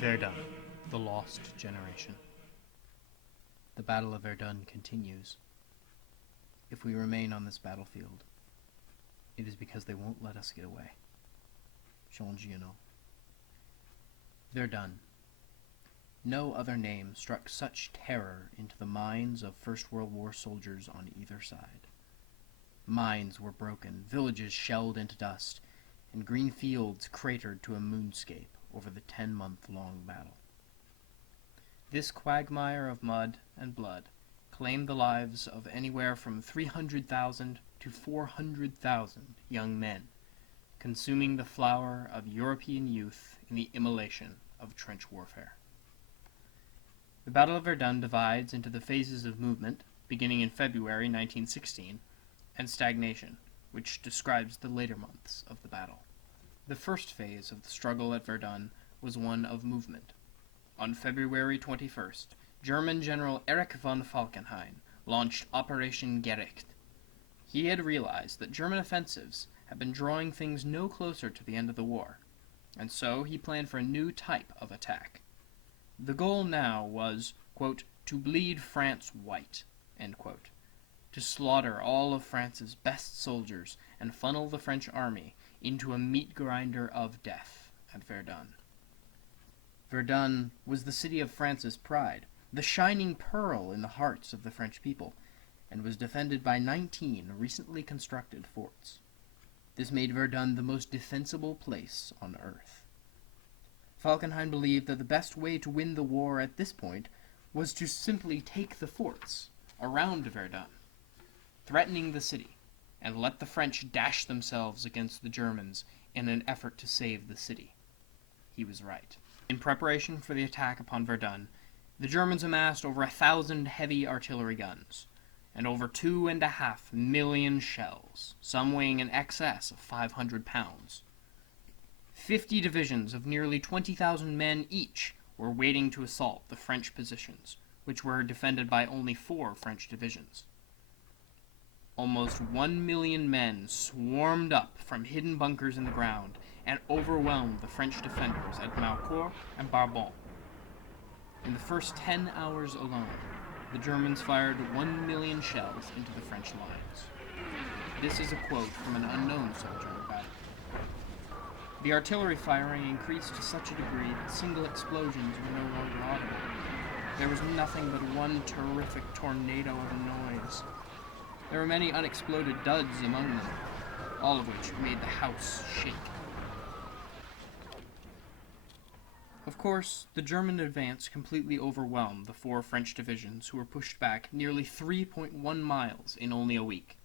Verdun, the Lost Generation. The Battle of Verdun continues. If we remain on this battlefield, it is because they won't let us get away. Jean Giono. Verdun. No other name struck such terror into the minds of First World War soldiers on either side. Mines were broken, villages shelled into dust, and green fields cratered to a moonscape over the 10-month-long battle. This quagmire of mud and blood claimed the lives of anywhere from 300,000 to 400,000 young men, consuming the flower of European youth in the immolation of trench warfare. The Battle of Verdun divides into the phases of movement, beginning in February 1916, and stagnation, which describes the later months of the battle. The first phase of the struggle at Verdun was one of movement. On February 21st, German General Erich von Falkenhayn launched Operation Gericht. He had realized that German offensives had been drawing things no closer to the end of the war, and so he planned for a new type of attack. The goal now was, quote, to bleed France white, end quote, to slaughter all of France's best soldiers and funnel the French army into a meat grinder of death at Verdun. Verdun was the city of France's pride, the shining pearl in the hearts of the French people, and was defended by 19 recently constructed forts. This made Verdun the most defensible place on earth. Falkenhayn believed that the best way to win the war at this point was to simply take the forts around Verdun, threatening the city, and let the French dash themselves against the Germans in an effort to save the city. He was right. In preparation for the attack upon Verdun, the Germans amassed over 1,000 heavy artillery guns, and over 2.5 million shells, some weighing in excess of 500 pounds. 50 divisions of nearly 20,000 men each were waiting to assault the French positions, which were defended by only 4 French divisions. Almost 1 million men swarmed up from hidden bunkers in the ground and overwhelmed the French defenders at Maucourt and Barbon. In the first 10 hours alone, the Germans fired 1 million shells into the French lines. This is a quote from an unknown soldier in battle. The artillery firing increased to such a degree that single explosions were no longer audible. There was nothing but one terrific tornado of noise. There were many unexploded duds among them, all of which made the house shake. Of course, the German advance completely overwhelmed the 4 French divisions, who were pushed back nearly 3.1 miles in only a week.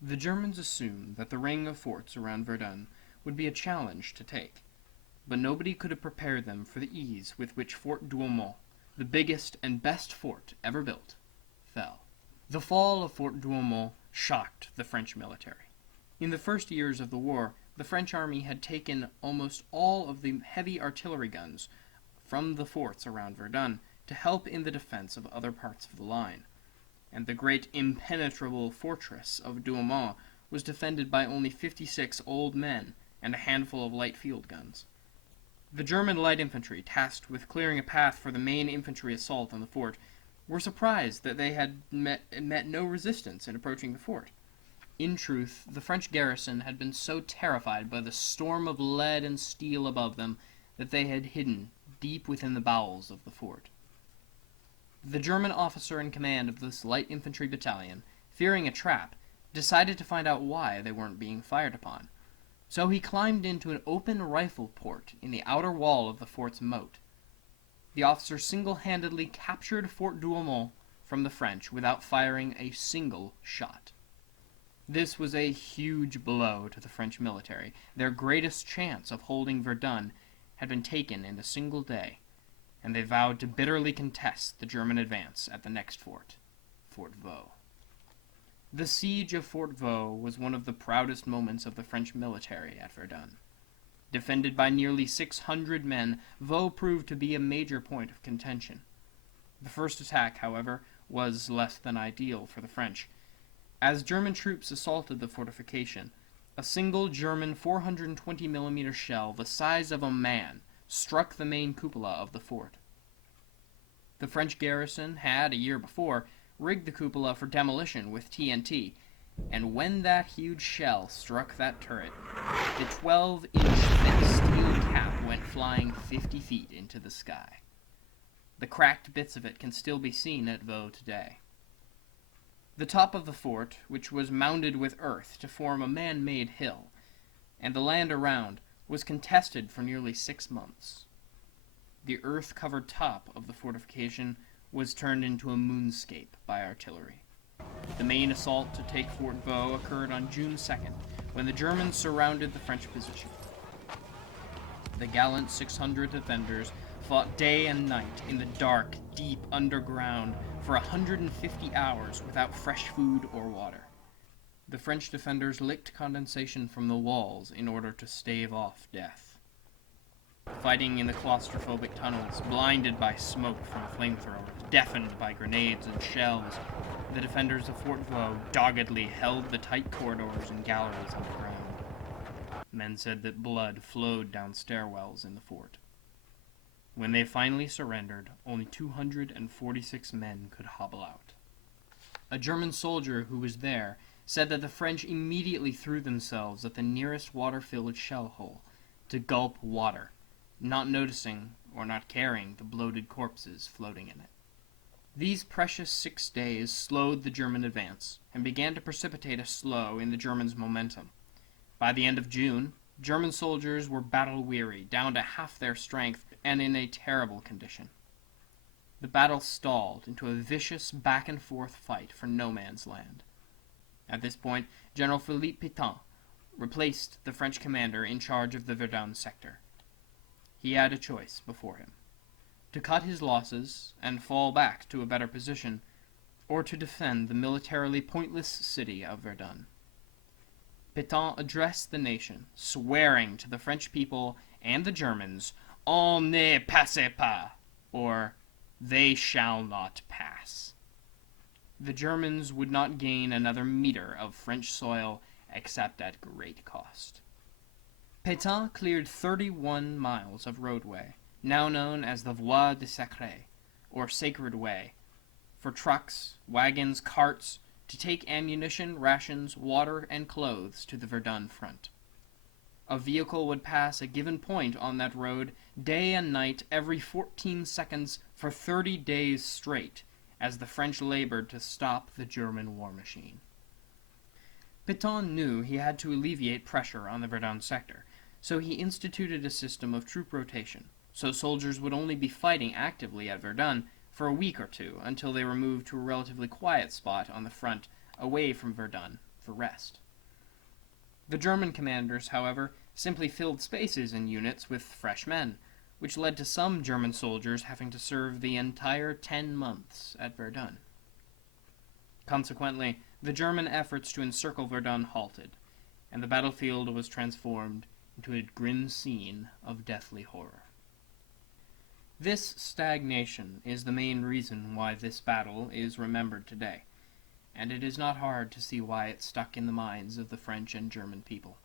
The Germans assumed that the ring of forts around Verdun would be a challenge to take, but nobody could have prepared them for the ease with which Fort Douaumont, the biggest and best fort ever built, fell. The fall of Fort Douaumont shocked the French military. In the first years of the war, the French army had taken almost all of the heavy artillery guns from the forts around Verdun to help in the defense of other parts of the line, and the great impenetrable fortress of Douaumont was defended by only 56 old men and a handful of light field guns. The German light infantry, tasked with clearing a path for the main infantry assault on the fort, were surprised that they had met no resistance in approaching the fort. In truth, the French garrison had been so terrified by the storm of lead and steel above them that they had hidden deep within the bowels of the fort. The German officer in command of this light infantry battalion, fearing a trap, decided to find out why they weren't being fired upon. So he climbed into an open rifle port in the outer wall of the fort's moat. The officer single-handedly captured Fort Douaumont from the French without firing a single shot. This was a huge blow to the French military. Their greatest chance of holding Verdun had been taken in a single day, and they vowed to bitterly contest the German advance at the next fort, Fort Vaux. The siege of Fort Vaux was one of the proudest moments of the French military at Verdun. Defended by nearly 600 men, Vaux proved to be a major point of contention. The first attack, however, was less than ideal for the French. As German troops assaulted the fortification, a single German 420mm shell the size of a man struck the main cupola of the fort. The French garrison had, a year before, rigged the cupola for demolition with TNT, and when that huge shell struck that turret, the 12-inch thick steel cap went flying 50 feet into the sky. The cracked bits of it can still be seen at Vaux today. The top of the fort, which was mounded with earth to form a man-made hill, and the land around, was contested for nearly 6 months. The earth-covered top of the fortification was turned into a moonscape by artillery. The main assault to take Fort Vaux occurred on June 2nd, when the Germans surrounded the French position. The gallant 600 defenders fought day and night in the dark, deep underground for 150 hours without fresh food or water. The French defenders licked condensation from the walls in order to stave off death. Fighting in the claustrophobic tunnels, blinded by smoke from flamethrowers, deafened by grenades and shells, the defenders of Fort Vaux doggedly held the tight corridors and galleries underground. Men said that blood flowed down stairwells in the fort. When they finally surrendered, only 246 men could hobble out. A German soldier who was there said that the French immediately threw themselves at the nearest water-filled shell hole to gulp water, not noticing or not caring the bloated corpses floating in it. These precious 6 days slowed the German advance and began to precipitate a slow in the Germans' momentum. By the end of June, German soldiers were battle-weary, down to half their strength, and in a terrible condition. The battle stalled into a vicious back-and-forth fight for no man's land. At this point, General Philippe Pétain replaced the French commander in charge of the Verdun sector. He had a choice before him: to cut his losses and fall back to a better position, or to defend the militarily pointless city of Verdun. Pétain addressed the nation, swearing to the French people and the Germans, "On ne passe pas," or "they shall not pass." The Germans would not gain another meter of French soil except at great cost. Pétain cleared 31 miles of roadway, now known as the Voie du Sacré, or Sacred Way, for trucks, wagons, carts, to take ammunition, rations, water, and clothes to the Verdun front. A vehicle would pass a given point on that road day and night every 14 seconds for 30 days straight, as the French labored to stop the German war machine. Pétain knew he had to alleviate pressure on the Verdun sector, so he instituted a system of troop rotation, so soldiers would only be fighting actively at Verdun for a week or two until they were moved to a relatively quiet spot on the front away from Verdun for rest. The German commanders, however, simply filled spaces in units with fresh men, which led to some German soldiers having to serve the entire 10 months at Verdun. Consequently, the German efforts to encircle Verdun halted, and the battlefield was transformed into a grim scene of deathly horror. This stagnation is the main reason why this battle is remembered today, and it is not hard to see why it stuck in the minds of the French and German people.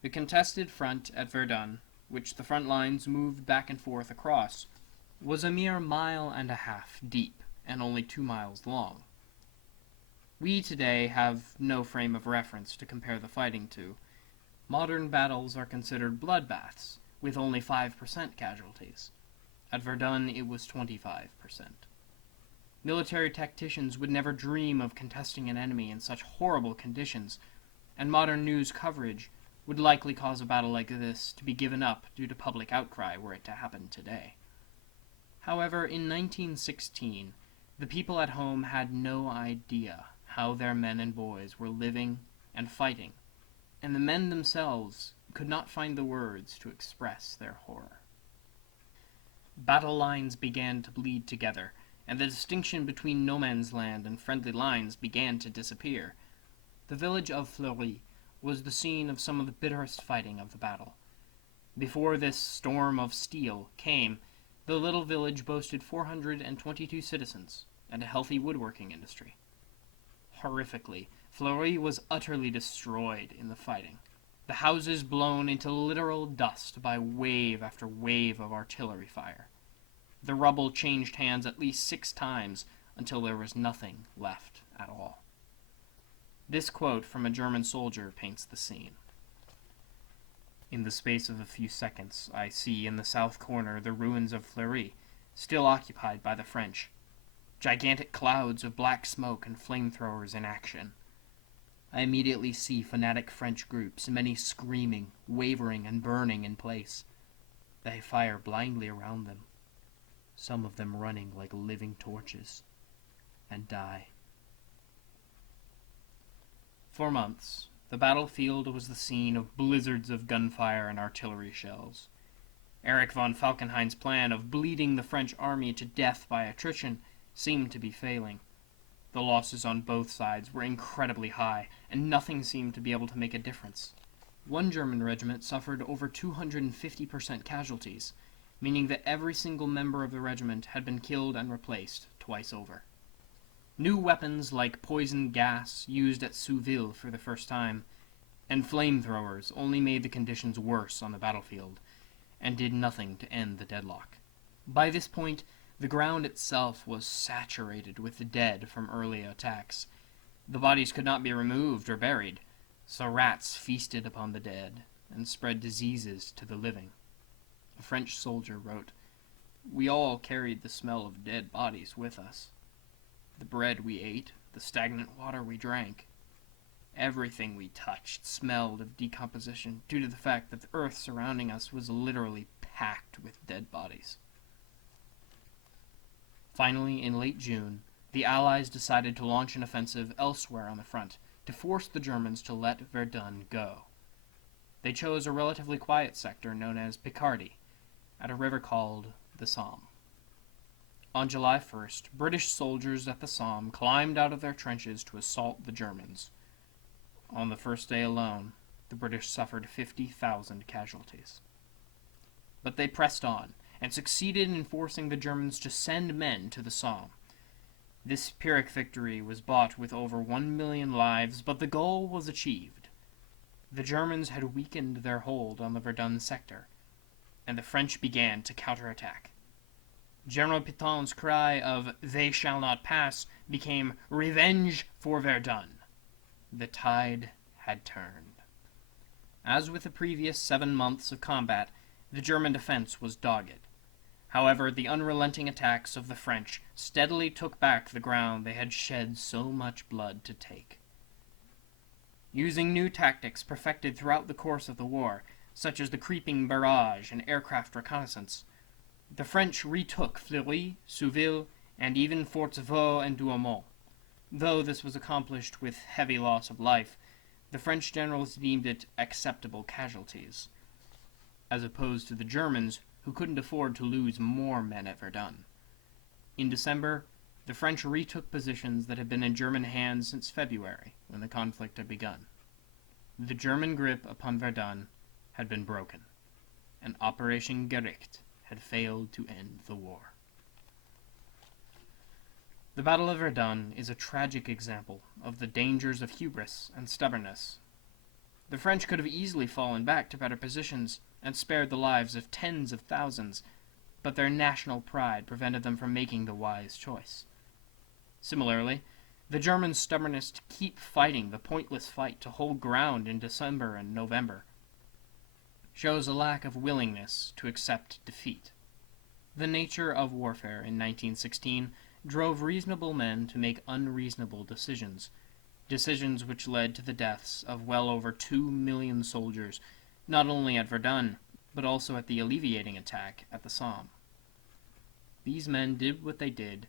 The contested front at Verdun, which the front lines moved back and forth across, was a mere 1.5 miles deep and only 2 miles long. We today have no frame of reference to compare the fighting to. Modern battles are considered bloodbaths, with only 5% casualties. At Verdun, it was 25%. Military tacticians would never dream of contesting an enemy in such horrible conditions, and modern news coverage would likely cause a battle like this to be given up due to public outcry were it to happen today. However, in 1916, the people at home had no idea how their men and boys were living and fighting, and the men themselves could not find the words to express their horror. Battle lines began to bleed together, and the distinction between no man's land and friendly lines began to disappear. The village of Fleury was the scene of some of the bitterest fighting of the battle. Before this storm of steel came, the little village boasted 422 citizens and a healthy woodworking industry. Horrifically, Fleury was utterly destroyed in the fighting. the houses blown into literal dust by wave after wave of artillery fire. The rubble changed hands at least 6 times until there was nothing left at all. This quote from a German soldier paints the scene. In the space of a few seconds, I see in the south corner the ruins of Fleury, still occupied by the French. Gigantic clouds of black smoke and flamethrowers in action. I immediately see fanatic French groups, many screaming, wavering, and burning in place. They fire blindly around them, some of them running like living torches, and die. For months, the battlefield was the scene of blizzards of gunfire and artillery shells. Erich von Falkenhayn's plan of bleeding the French army to death by attrition seemed to be failing. The losses on both sides were incredibly high, and nothing seemed to be able to make a difference. One German regiment suffered over 250% casualties, meaning that every single member of the regiment had been killed and replaced twice over. New weapons like poison gas used at Souville for the first time, and flamethrowers only made the conditions worse on the battlefield, and did nothing to end the deadlock. By this point, the ground itself was saturated with the dead from early attacks. The bodies could not be removed or buried, so rats feasted upon the dead and spread diseases to the living. A French soldier wrote, "We all carried the smell of dead bodies with us. The bread we ate, the stagnant water we drank. Everything we touched smelled of decomposition due to the fact that the earth surrounding us was literally packed with dead bodies." Finally, in late June, the Allies decided to launch an offensive elsewhere on the front to force the Germans to let Verdun go. They chose a relatively quiet sector known as Picardy, at a river called the Somme. On July 1st, British soldiers at the Somme climbed out of their trenches to assault the Germans. On the first day alone, the British suffered 50,000 casualties. But they pressed on, and succeeded in forcing the Germans to send men to the Somme. This Pyrrhic victory was bought with over 1 million lives, but the goal was achieved. The Germans had weakened their hold on the Verdun sector, and the French began to counterattack. General Pétain's cry of "They shall not pass" became "Revenge for Verdun." The tide had turned. As with the previous 7 months of combat, the German defense was dogged. However, the unrelenting attacks of the French steadily took back the ground they had shed so much blood to take. Using new tactics perfected throughout the course of the war, such as the creeping barrage and aircraft reconnaissance, the French retook Fleury, Souville, and even Forts Vaux and Douaumont. Though this was accomplished with heavy loss of life, the French generals deemed it acceptable casualties, as opposed to the Germans, who couldn't afford to lose more men at Verdun. In December, the French retook positions that had been in German hands since February, when the conflict had begun. The German grip upon Verdun had been broken, and Operation Gericht had failed to end the war. The Battle of Verdun is a tragic example of the dangers of hubris and stubbornness. The French could have easily fallen back to better positions and spared the lives of tens of thousands, but their national pride prevented them from making the wise choice. Similarly, the Germans' stubbornness to keep fighting the pointless fight to hold ground in December and November shows a lack of willingness to accept defeat. The nature of warfare in 1916 drove reasonable men to make unreasonable decisions, decisions which led to the deaths of well over 2 million soldiers, not only at Verdun, but also at the alleviating attack at the Somme. These men did what they did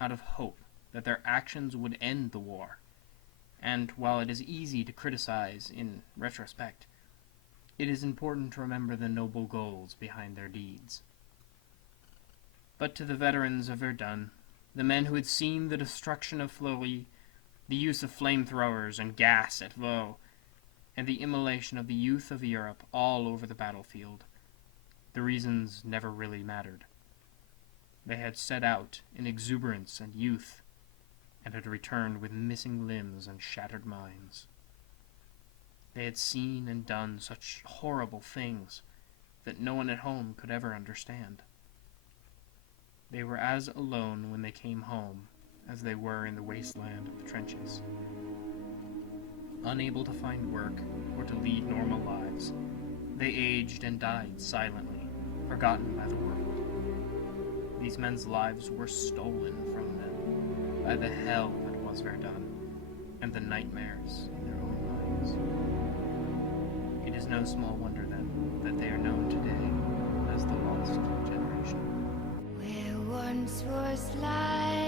out of hope that their actions would end the war, and while it is easy to criticize in retrospect, it is important to remember the noble goals behind their deeds. But to the veterans of Verdun, the men who had seen the destruction of Fleury, the use of flamethrowers and gas at Vaux, and the immolation of the youth of Europe all over the battlefield, the reasons never really mattered. They had set out in exuberance and youth, and had returned with missing limbs and shattered minds. They had seen and done such horrible things that no one at home could ever understand. They were as alone when they came home as they were in the wasteland of the trenches. Unable to find work or to lead normal lives, they aged and died silently, forgotten by the world. These men's lives were stolen from them by the hell that was Verdun and the nightmares in their own minds. It is no small wonder, then, that they are known today as the Lost Generation. Where once was light.